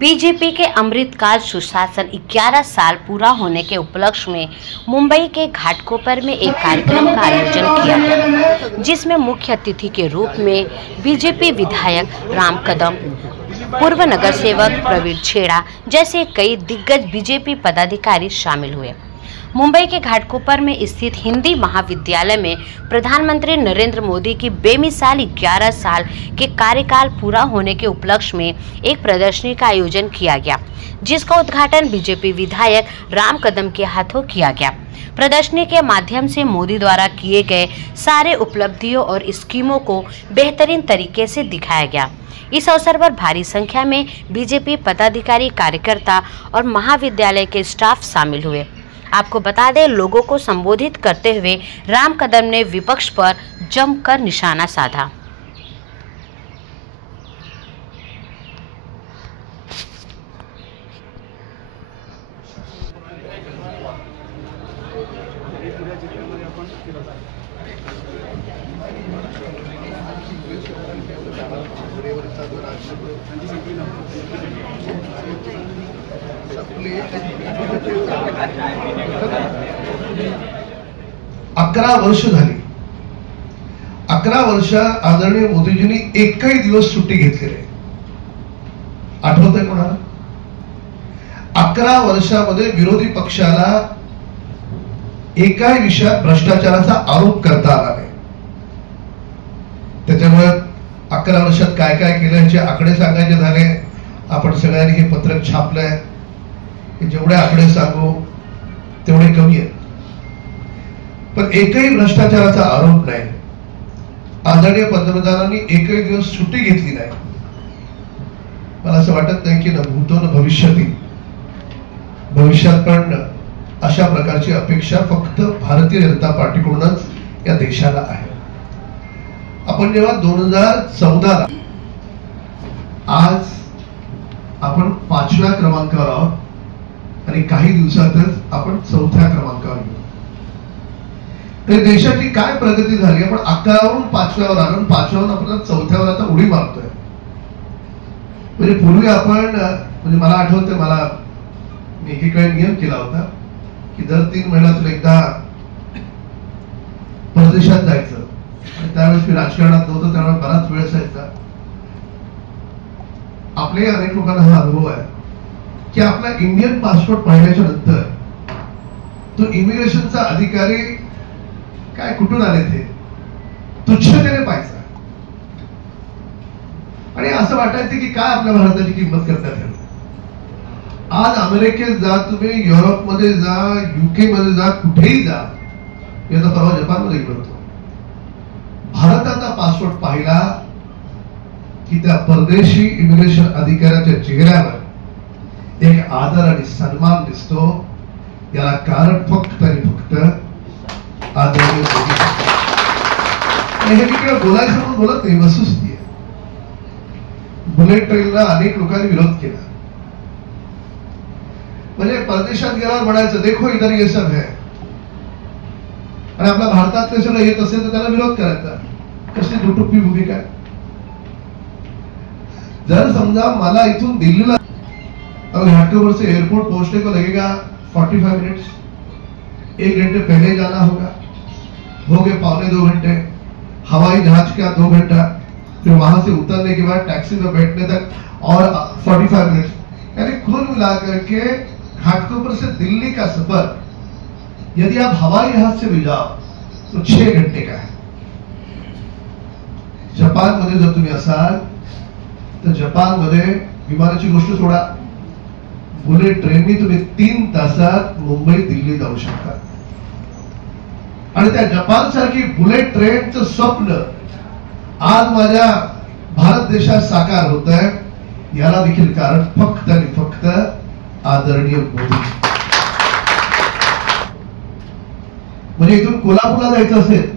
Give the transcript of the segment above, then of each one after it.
BJP के अमृतकाल सुशासन 11 साल पूरा होने के उपलक्ष्य में मुंबई के घाटकोपर में एक कार्यक्रम का आयोजन किया गया, जिसमें मुख्य अतिथि के रूप में बीजेपी विधायक राम कदम, पूर्व नगर सेवक प्रवीण छेड़ा जैसे कई दिग्गज बीजेपी पदाधिकारी शामिल हुए। मुंबई के घाटकोपर में स्थित हिंदी महाविद्यालय में प्रधानमंत्री नरेंद्र मोदी की बेमिसाल 11 साल के कार्यकाल पूरा होने के उपलक्ष्य में एक प्रदर्शनी का आयोजन किया गया, जिसका उद्घाटन बीजेपी विधायक राम कदम के हाथों किया गया। प्रदर्शनी के माध्यम से मोदी द्वारा किए गए सारे उपलब्धियों और स्कीमों को बेहतरीन तरीके से दिखाया गया। इस अवसर पर भारी संख्या में बीजेपी पदाधिकारी, कार्यकर्ता और महाविद्यालय के स्टाफ शामिल हुए। आपको बता दें, लोगों को संबोधित करते हुए राम कदम ने विपक्ष पर जमकर निशाना साधा। अकरा वर्ष झाली। 11 वर्षात आदरणीय मोदीजींनी एकही दिवस सुट्टी घेतली नाही। आठवतंय कोणाला? 11 वर्षामध्ये विरोधी पक्षाला एकाही विषयात भ्रष्टाचाराचा आरोप करता आला नाही। त्याच्यामुळे 11 वर्षात काय काय केलं याचे आकडे सांगायचे झाले, आपण सगळ्यांनी हे पत्रक छापलंय। जेवढे आकडे सांगू तेवढे कमी आहेत, पण एकही भ्रष्टाचाराचा आरोप नाही। आदरणीय पंतप्रधानांनी एकही दिवस सुट्टी घेतली नाही। मला असं वाटत नाही की न भूतो न भविष्यती, भविष्यात पण अशा प्रकारची अपेक्षा फक्त भारतीय जनता पार्टीकडूनच या देशाला आहे। आपण जेव्हा 2014 आज आपण 5व्या क्रमांकावर आहोत आणि काही दिवसातच आपण 4थ्या क्रमांकावर येऊ। तर देशाची काय प्रगती झाली, आपण 11वरून 5व्यावर आलो, 5व्यावरून आपण 4थ्यावर आता उडी मारतोय। म्हणजे पूर्वी आपण, म्हणजे मला आठवतंय, मला मी एकीकडे नियम केला होता की दर 3 महिन्यातून एकदा परदेशात जायचं, आणि त्यावेळेस मी राजकारणात नव्हतो, त्यामुळे बराच वेळ असायचा। आपले अनेक लोकांना हा अनुभव आहे की आपला इंडियन पासपोर्ट पाहिल्याच्या नंतर तो इमिग्रेशनचा अधिकारी काय कुठून आले ते तुच्छतेने पाहायचा, आणि असं वाटायचं की काय आपल्या भारताची किंमत करतात। आज अमेरिकेत जा, तुम्ही युरोपमध्ये जा, UK मध्ये जा, कुठेही जा, मी आता परवा जपानमध्ये गेलो होतो, भारताचा पासपोर्ट पाहिला की त्या परदेशी इमिग्रेशन अधिकाऱ्याच्या चेहऱ्यावर एक आदर आणि सन्मान दिसतो। याला कारण फक्त आणि फक्त आदरणीय मोदी। हे तिकडे बोलायचं म्हणून बोलत नाही, वस्तुस्थिती आहे। बुलेट ट्रेनला अनेक लोकांनी विरोध केला, म्हणजे परदेशात गेल्यावर म्हणायचं देखो इधर ये सब है, आणि आपल्या भारतातले सगळं येत असेल तर त्याला विरोध करायचा। कशी दुटुप्पी भूमिका आहे। जर समजा मला इथून दिल्लीला घाटकोपर से एयरपोर्ट पहुंचने को लगेगा 45 मिनट्स, 1 घंटे पहले जाना होगा, हो गए 1.25 घंटे, हवाई जहाज का 2 घंटा, फिर वहां से उतरने के बाद टैक्सी में बैठने तक और 45 मिनट्स, यानी कुल मिलाकर के घाटकोपर से दिल्ली का सफर यदि आप हवाई जहाज से भी जाओ तो 6 घंटे का है। जपान मध्ये जर तुम्ही असाल तर जपान मध्ये विमानाची गोष्ट सोडा, बुलेट ट्रेननी तुम्ही 3 तासात मुंबई दिल्ली जाऊ शकता। आणि त्या जपान सारखी बुलेट ट्रेनचं स्वप्न आज माझ्या भारत देशात साकार होत आहे। याला देखील कारण फक्त आणि फक्त आदरणीय मोदी. म्हणजे इथून कोल्हापूरला जायचं असेल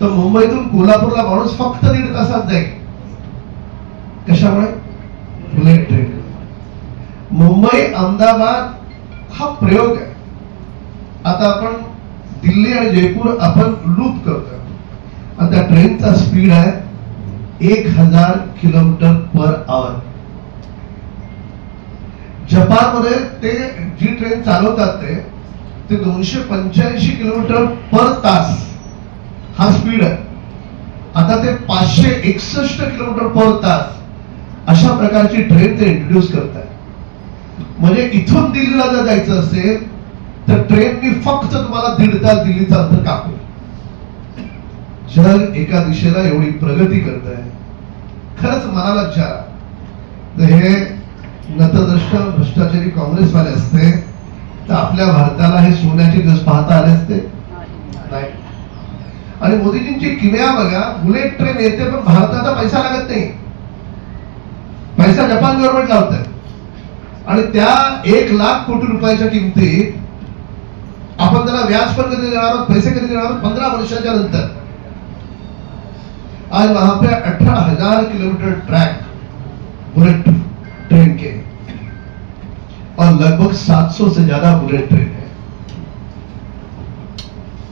तर मुंबईतून कोल्हापूरला माणूस फक्त 1.5 तासात जाईल. कशामुळे? Bullet train. मुंबई अहमदाबाद हा प्रयोग आहे. आता आपण दिल्ली आणि जयपूर आपण लूप करतोय. आता ट्रेनचा स्पीड आहे 1000 किलोमीटर पर आवर. जपानमध्ये ते जी ट्रेन चालवतात ते 285 किलोमीटर पर तास हा स्पीड आहे. आता ते 561 किलोमीटर पर तास अशा प्रकारची ट्रेन ते इंट्रोड्यूस करतात. म्हणजे इथून दिल्लीला जर जायचं असेल तर ट्रेननी फक्त तुम्हाला 1.5 तास दिल्लीचं अंतर कापेल. जग एका दिशेला एवढी प्रगती करत आहे. खरंच मनाला विचार, हे नतद्रष्ट भ्रष्टाचारी काँग्रेसवाले असते तर आपल्या भारताला हे सोन्याचे दिवस पाहता आले असते नाही. आणि मोदीजींची किमया बघा, बुलेट ट्रेन येते पण भारताचा पैसा लागत नाही. पैसा जपान गव्हर्नमेंट लावत आहे. आणि त्या 1 लाख कोटी रुपयाच्या किमतीत आपण त्याला व्याज पण कधी देणार आहोत, पैसे कधी देणार आहोत? 15 वर्षाच्या नंतर. आज वहां पे 18,000 किलोमीटर ट्रैक बुलेट ट्रेन के और लगभग 700 से ज्यादा बुलेट ट्रेन है.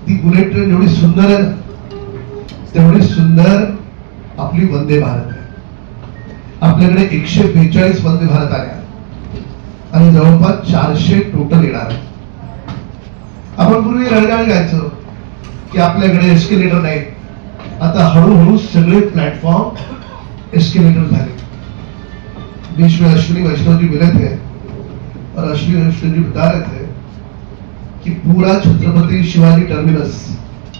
ती बुलेट ट्रेन एवढी सुंदर आहे ना, तेवढी सुंदर आपली वंदे भारत आहे. आपल्याकडे 142 वंदे भारत आल्या आणि जवळपास 400 टोटल येणार आहे. आपण पूर्वी रडगाणी गायचो की आपल्याकडे एस्केलेटर नाही. आता हळूहळू सगळे प्लेटफॉर्म एस्केलेटर झाले. बीच में अश्विनी वैष्णव जी मिले थे और अश्विनी वैष्णव जी बता रहे थे कि पूरा छत्रपति शिवाजी टर्मिनस,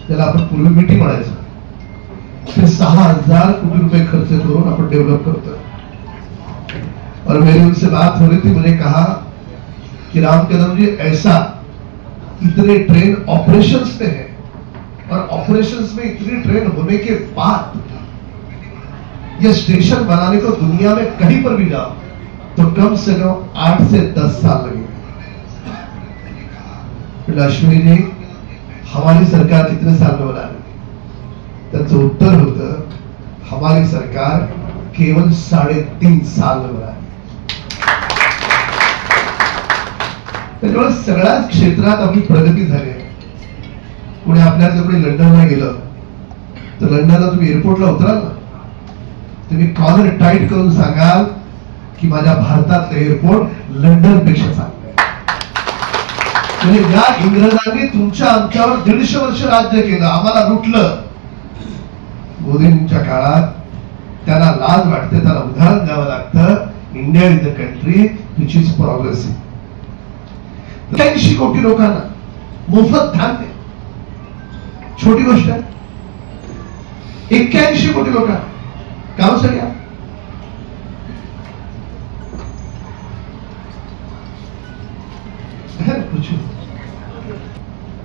ज्याला आपण पूर्वी मिठी म्हणायचो, ते 6,000 कोटी रुपए खर्च करून आपण डेव्हलप करतोय. और मेरी उनसे बात हो रही थी, मुझे कहा कि राम कदम जी, ऐसा इतने ट्रेन ऑपरेशंस में है और ऑपरेशंस में इतनी ट्रेन होने के बाद ये स्टेशन बनाने को दुनिया में कहीं पर भी जाओ तो कम से कम 8 से 10 साल लगेंगे. अश्विनी जी, हमारी सरकार कितने साल में बना रही? त्याचं उत्तर होतं, हमारी सरकार केवल 3.5 साल में बना. त्याच्यामुळे सगळ्याच क्षेत्रात आपली प्रगती झाली आहे. पुढे आपल्याला कोणी लंडनला गेलं तर लंडनला तुम्ही एअरपोर्टला उतराल ना, तुम्ही कॉलर टाईट करून सांगाल की माझ्या भारतातलं एअरपोर्ट लंडन पेक्षा चांगलं आहे. म्हणजे ज्या इंग्रजांनी तुमच्या आमच्यावर 150 वर्ष राज्य केलं, आम्हाला लुटलं, मोदींच्या काळात त्यांना लाज वाटते, त्याला उदाहरण द्यावं लागतं. India is the country which is progressive. 80 कोटी लोकांना मोफत धान्य, छोटी गोष्ट आहे. 81 कोटी लोकांना काम सगळ्या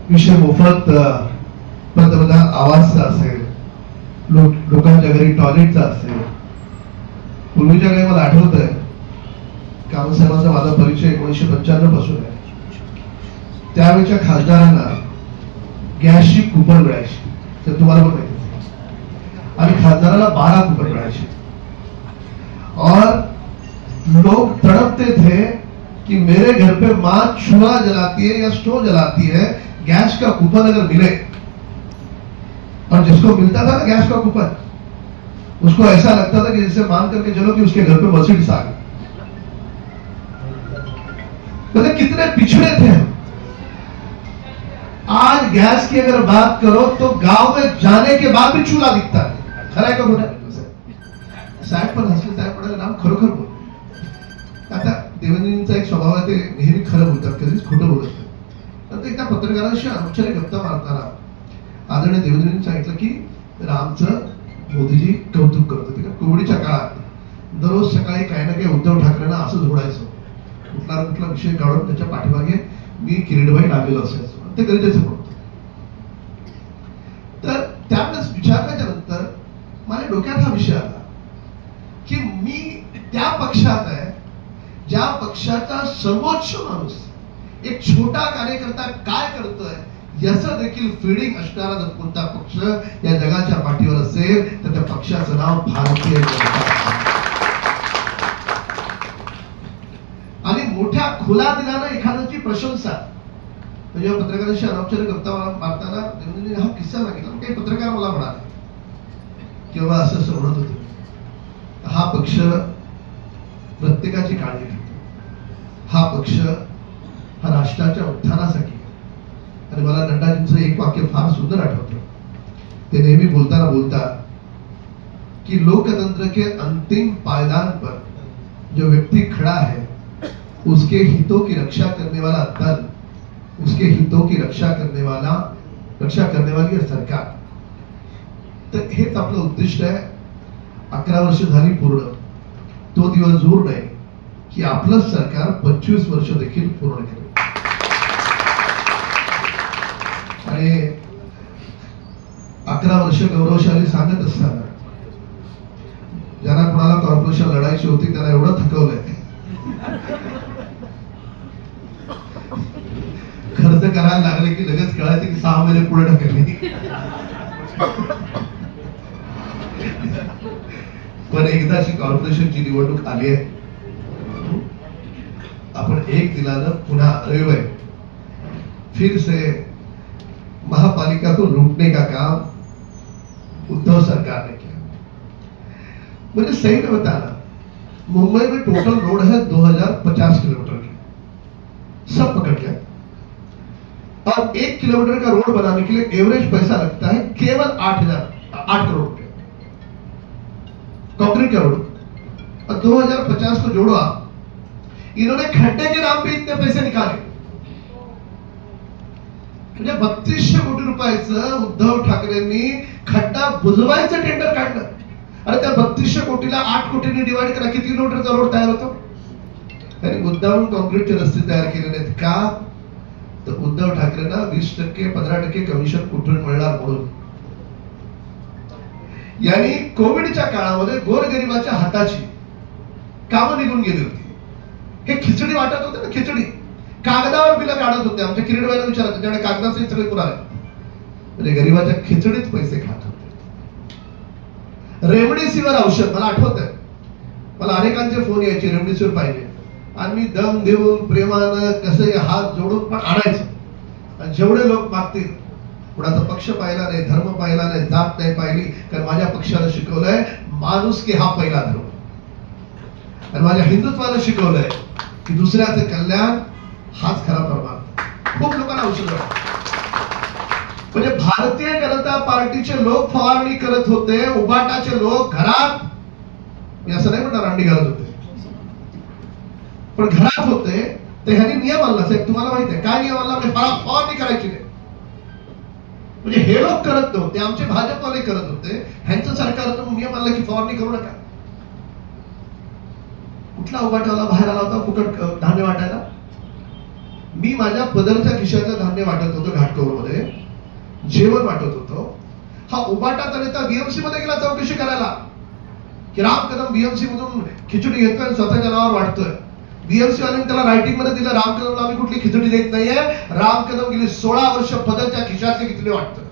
विषय मोफत पंतप्रधान आवासचा असेल, लोकांच्या घरी टॉयलेटचा असेल. पूर्वीच्या काही मला आठवत आहे, कामसाहेबांचा माझा परिचय 1995 पासून आहे. त्यावेळेच्या खासदारांना गॅसची कुपन मिळायची, तर तुम्हाला पण माहिती, आणि खासदाराला 12 कुपन मिळायचे. और लोग तड़पते थे कि मेरे घर पे माँ चूल्हा जलाती है या स्टोव जलाती है, गैस का कूपन अगर मिले. और जिसको मिलता था ना गैस का कूपन, उसको ऐसा लगता था कि जैसे मान करके चलो कि उसके घर पे मर्सिडीज आ गई. मतलब कितने पिछड़े थे हम. आज गैस की अगर बात करो तो गांव में जाने के बाद भी चूल्हा दिखता है. खरं आहे का खोटं? साहेब पण हसले, साहेब पडायला नाम खरोखर बोल. आता देवेंद्रजींचा एक स्वभाव आहे, ते नेहमी खरं बोलतात, कधीच खोटं बोलत नाही. तर एकदा पत्रकारांशी आमच्याने गप्पा मारताना आदरणीय देवेंद्रजींनी सांगितलं की रामचं मोदीजी कौतुक करतो. तिकडे कोविडच्या काळात दररोज सकाळी काही ना काही उद्धव ठाकरेंना असं जोडायचो, कुठला कुठला विषय काढून त्याच्या पाठीमागे मी किरीटबाई लागलेलो असायचो. ते गरजेचं पडतं. तर त्यावेळेस विचारल्याच्या नंतर माझ्या डोक्यात हा विषय आला की मी त्या पक्षात आहे ज्या पक्षाचा सर्वोच्च माणूस एक छोटा कार्यकर्ता काय करतोय याचं देखील फीडिंग असणारा जर कोणता पक्ष या जगाच्या पाठीवर असेल तर त्या पक्षाचं नाव भारतीय जनता पक्ष. आणि मोठ्या खुला दिल्यानं एखाद्याची प्रशंसा म्हणजे पत्रकारांशी अनौपचारिक गप्पा मारताना देवेंद्रजींनी हा किस्सा सांगितला. काही पत्रकार मला म्हणाले किंवा असं म्हणत होते, हा पक्ष प्रत्येकाची काळजी घेतो, हा पक्ष हा राष्ट्राच्या उत्थानासाठी. आणि मला नड्डाजींचं एक वाक्य फार सुंदर आठवतं. ते नेहमी बोलताना बोलतात की लोकतंत्र के अंतिम पायदान पर जो व्यक्ति खड़ा है उसके हितों की रक्षा करने वाला दल, उसके हितों की रक्षा करने वाली है सरकार. तर हेच आपलं उद्दिष्ट आहे. 11 वर्ष झाली पूर्ण. तो दिवस दूर नाही की आपलं सरकार 25 वर्ष देखील पूर्ण करेल. आणि 11 वर्ष गौरवशाली सांगत असताना ज्यांना कोणाला कॉर्पोरेशन लढायची होती त्याला एवढं थकवलंय, खर्च करायला लागले की लगेच कळायचं की 6 महिने पुढे ढकलली. पण एकदाची कॉर्पोरेशनची निवडणूक आली आहे. आपण एक दिलानं पुन्हा रविवार फिर से महापालिका को लूटने का काम उद्धव सरकार ने किया. मुझे सही में बताना, मुंबई में टोटल रोड है 2050 किलोमीटर की, सब पकड़ लिया. और 1 किलोमीटर का रोड बनाने के लिए एवरेज पैसा लगता है केवल 8 करोड़ रुपए कंक्रीट का रोड. और 2050 को जोड़ो आप, इन्होंने खड्डे के नाम पे इतने पैसे निकाले. म्हणजे 3200 कोटी रुपयाचं उद्धव ठाकरेंनी खड्डा बुजवायचं टेंडर काढलं. आणि त्या 3200 कोटीला 8 कोटींनी डिवाइड करा, किती किलोमीटरचा रोड तयार होतो. त्यांनी मुद्दामून कॉन्क्रीटचे रस्ते तयार केलेले आहेत. का तर उद्धव ठाकरेंना 20% 15% कमिशन कुठून मिळणार म्हणून. यांनी कोविडच्या काळामध्ये गोरगरिबाच्या हाताची कामं निघून गेली होती. हे खिचडी वाटत होते ना, खिचडी कागदावर बिलं काढत होते. आमच्या किरीटबाईला विचारा, त्यांच्याकडे कागदाचे सगळे पुरावे. म्हणजे गरीबाच्या खिचडीत पैसे खात होते. रेमडेसिवीर औषध मला आठवत आहे, मला अनेकांचे फोन यायचे रेमडेसिवीर पाहिजे. आणि मी दम देऊन प्रेमानं कसे हात जोडून पण आणायचं. आणि जेवढे लोक मागतील, कुणाचा पक्ष पाहिला नाही, धर्म पाहिला नाही, जात नाही पाहिली, कारण माझ्या पक्षाला शिकवलंय माणुसकी हा पहिला धर्म. आणि माझ्या हिंदुत्वाला शिकवलंय की दुसऱ्याचे कल्याण हाच खरा परमार्थ. खूप लोकांना औषध म्हणजे भारतीय जनता पार्टीचे लोक फवारणी करत होते, उबाटाचे लोक घरात, मी असं नाही म्हणणार अंडी घालत होते, पण घरात होते. तर ह्यांनी नियम आणला. साहेब तुम्हाला माहिती आहे काय नियम आणला? म्हणजे फवारणी करायची नाही. म्हणजे हे लोक करत नव्हते, आमचे भाजपवाले करत होते. ह्यांचं सरकार होतं, नियम आणला की फवारणी करू नका. कुठला उबाटावाला बाहेर आला होता फुकट धान्य वाटायला? मी माझ्या पदरच्या खिशातलं धान्य वाटत होतो, घाटकोपरमध्ये जेवण वाटत होतो. हा उबाटाचा नेता बीएमसी मध्ये गेला चौकशी करायला की राम कदम बीएमसी मधून खिचडी घेतोय, स्वतःच्या नावावर वाटतोय. बीएमसी वाल्यांनी त्याला रायटिंग मध्ये दिलं, राम कदमला आम्ही कुठली खिचडी देत नाहीये. राम कदम गेली 16 वर्ष पदरच्या खिशातली खिचडी वाटतोय.